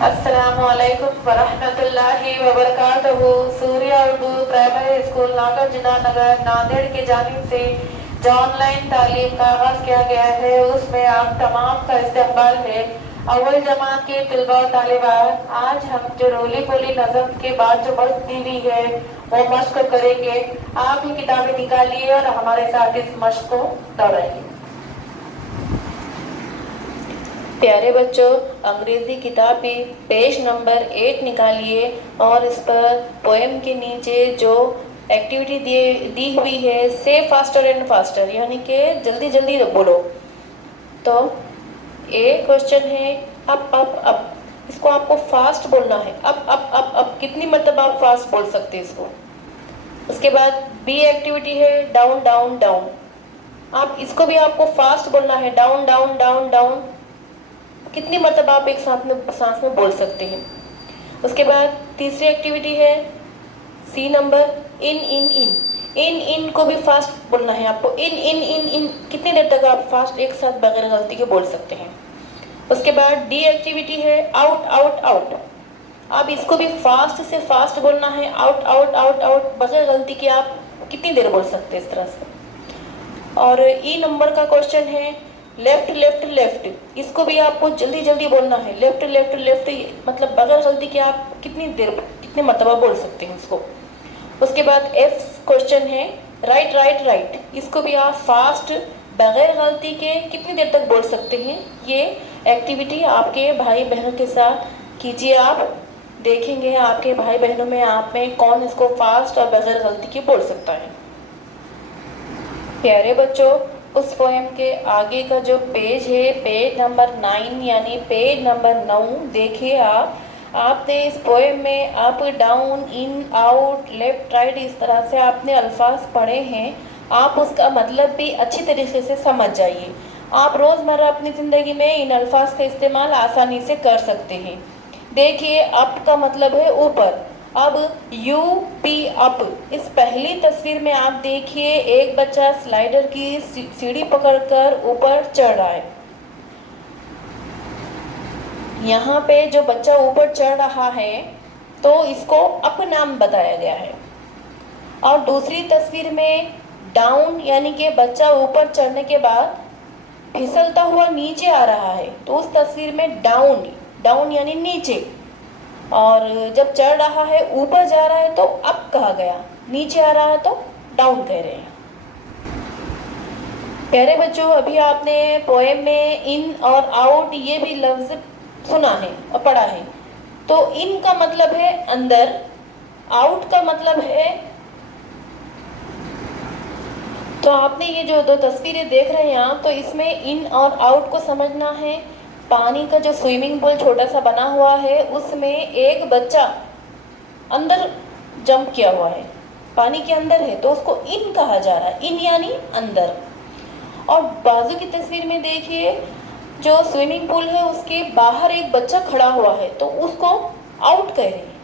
अस्सलामुअलैकुम वरहमतुल्लाहि वबरकातुहू। Surya Urdu primary school Nagarjuna नगर नांदेड़ की जानिब से जो ऑनलाइन तालीम का आगाज किया गया है उसमें आप तमाम का इस्तकबाल है। अव्वल जमात के तलबा और तालिबात, आज हम जो रोली पोली नज़म के बाद जो मश्क दी हुई है वो मश्क करेंगे। आप ही किताबें निकालिए और हमारे साथ इस मश्क को दोहराइए। प्यारे बच्चों, अंग्रेजी किताब की पेज नंबर 8 निकालिए और इस पर पोएम के नीचे जो एक्टिविटी दी हुई है से फास्टर एंड फास्टर, यानी कि जल्दी जल्दी बोलो। तो ए क्वेश्चन है अप, इसको आपको फास्ट बोलना है। अप कितनी मरतबा आप फास्ट बोल सकते हैं इसको। उसके बाद बी एक्टिविटी है डाउन डाउन डाउन, आप इसको भी आपको फास्ट बोलना है। डाउन डाउन डाउन डाउन कितनी मरतबा आप एक सांस में बोल सकते हैं। उसके बाद तीसरी एक्टिविटी है सी नंबर इन को भी फास्ट बोलना है आपको। इन कितनी देर तक आप फास्ट एक साथ बगैर गलती के बोल सकते हैं। उसके बाद डी एक्टिविटी है आउट आउट आउट, आप इसको भी फास्ट से फास्ट बोलना है। आउट आउट आउट आउट बगैर गलती के आप कितनी देर बोल सकते हैं इस तरह से। और ई नंबर का क्वेश्चन है लेफ्ट लेफ्ट लेफ्ट, इसको भी आपको जल्दी जल्दी बोलना है। लेफ्ट लेफ्ट लेफ्ट मतलब बगैर गलती के आप कितनी मरतबा बोल सकते हैं इसको। उसके बाद एफ क्वेश्चन है राइट राइट राइट, इसको भी आप फास्ट बगैर गलती के कितनी देर तक बोल सकते हैं। ये एक्टिविटी आपके भाई बहनों के साथ कीजिए। आप देखेंगे आपके भाई बहनों में आप में कौन इसको फास्ट और बगैर गलती के बोल सकता है। प्यारे बच्चों, उस पोएम के आगे का जो पेज है पेज नंबर 9 यानी पेज नंबर 9 देखिए आपने इस पोएम में up down in out left right इस तरह से आपने अल्फाज पढ़े हैं। आप उसका मतलब भी अच्छी तरीके से समझ जाइए। आप रोज़मर्रा अपनी ज़िंदगी में इन अल्फाज का इस्तेमाल आसानी से कर सकते हैं। देखिए अप का मतलब है ऊपर। अब यू पी अप, इस पहली तस्वीर में आप देखिए एक बच्चा स्लाइडर की सीढ़ी पकड़कर ऊपर चढ़ रहा है। यहाँ पे जो बच्चा ऊपर चढ़ रहा है तो इसको अप नाम बताया गया है। और दूसरी तस्वीर में डाउन यानी कि बच्चा ऊपर चढ़ने के बाद फिसलता हुआ नीचे आ रहा है, तो उस तस्वीर में डाउन यानी नीचे। और जब चढ़ रहा है ऊपर जा रहा है तो अप कहा गया, नीचे आ रहा है तो डाउन कह रहे हैं। प्यारे बच्चों, अभी आपने पोएम में इन और आउट ये भी लफ्ज सुना है और पढ़ा है। तो इन का मतलब है अंदर, आउट का मतलब है। तो आपने ये जो दो तस्वीरें देख रहे हैं आप, तो इसमें इन और आउट को समझना है। पानी का जो स्विमिंग पूल छोटा सा बना हुआ है उसमें एक बच्चा अंदर जंप किया हुआ है, पानी के अंदर है, तो उसको इन कहा जा रहा है। इन यानी अंदर। और बाजू की तस्वीर में देखिए जो स्विमिंग पूल है उसके बाहर एक बच्चा खड़ा हुआ है, तो उसको आउट कह रहे हैं।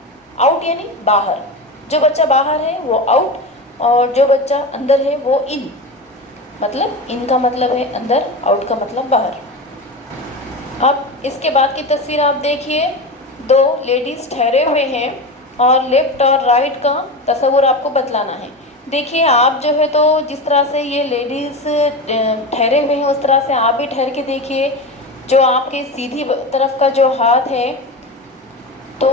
आउट यानी बाहर, जो बच्चा बाहर है वो आउट और जो बच्चा अंदर है वो इन। मतलब इन का मतलब है अंदर, आउट का मतलब बाहर। अब इसके बाद की तस्वीर आप देखिए, दो लेडीज़ ठहरे हुए हैं और लेफ्ट और राइट का तस्वुर आपको बतलाना है। देखिए आप जो है तो जिस तरह से ये लेडीज़ ठहरे हुए हैं उस तरह से आप भी ठहर के देखिए। जो आपके सीधी तरफ का जो हाथ है, तो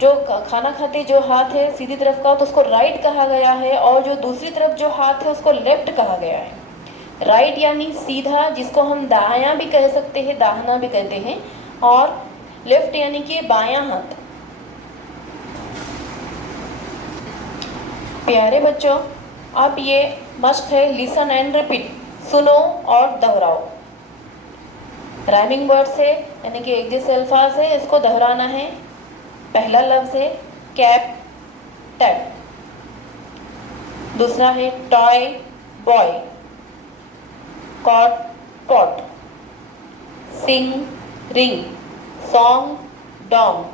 जो खाना खाते जो हाथ है सीधी तरफ का, तो उसको राइट कहा गया है, और जो दूसरी तरफ जो हाथ है उसको लेफ्ट कहा गया है। राइट यानी सीधा, जिसको हम दायां भी कह सकते हैं, दाहना भी कहते हैं, और लेफ्ट यानी कि बायां हाथ। प्यारे बच्चों, अब ये मश्क है लिसन एंड रिपीट, सुनो और दोहराओ। राइमिंग वर्ड्स है यानी कि एक जैसे अल्फाज है, इसको दोहराना है। पहला लफ्ज है कैप टैप, दूसरा है toy boy, cot pot, sing ring, song dong,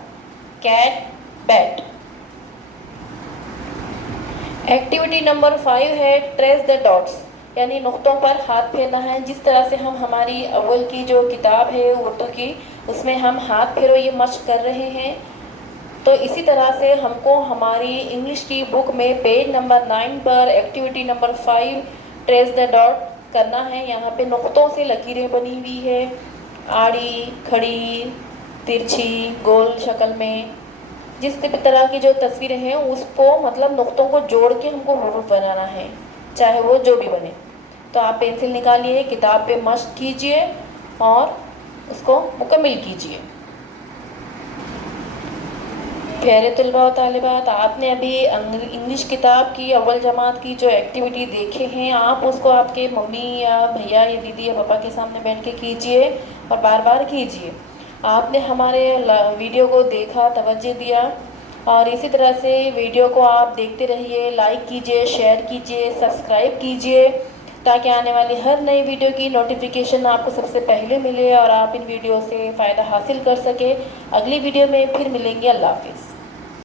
cat bat. Activity number 5 है ट्रेस द डॉट्स, यानी नुक्तों पर हाथ फेरना है। जिस तरह से हम हमारी अव्वल की जो किताब है उर्दू की उसमें हम हाथ फेरो ये मश्क कर रहे हैं। तो इसी तरह से हमको हमारी इंग्लिश की बुक में पेज नंबर 9 पर activity number 5 trace the dot करना है। यहाँ पे नुक्तों से लकीरें बनी हुई है, आड़ी, खड़ी, तिरछी, गोल शक्ल में। जिस तरह की जो तस्वीरें हैं उसको मतलब नुक्तों को जोड़ के हमको हुरूफ बनाना है, चाहे वो जो भी बने। तो आप पेंसिल निकालिए, किताब पे मश्क कीजिए और उसको मुकम्मल कीजिए। प्यारे तलबा और तालिबात, आपने अभी इंग्लिश किताब की अव्वल जमात की जो एक्टिविटी देखे हैं, आप उसको आपके मम्मी या भैया या दीदी या पापा के सामने बैठ के कीजिए और बार बार कीजिए। आपने हमारे वीडियो को देखा, तवज्जो दिया, और इसी तरह से वीडियो को आप देखते रहिए, लाइक कीजिए, शेयर कीजिए, सब्सक्राइब कीजिए, ताकि आने वाली हर नई वीडियो की नोटिफिकेशन आपको सबसे पहले मिले और आप इन वीडियो से फ़ायदा हासिल कर सके। अगली वीडियो में फिर मिलेंगे। अल्लाह हाफिज़।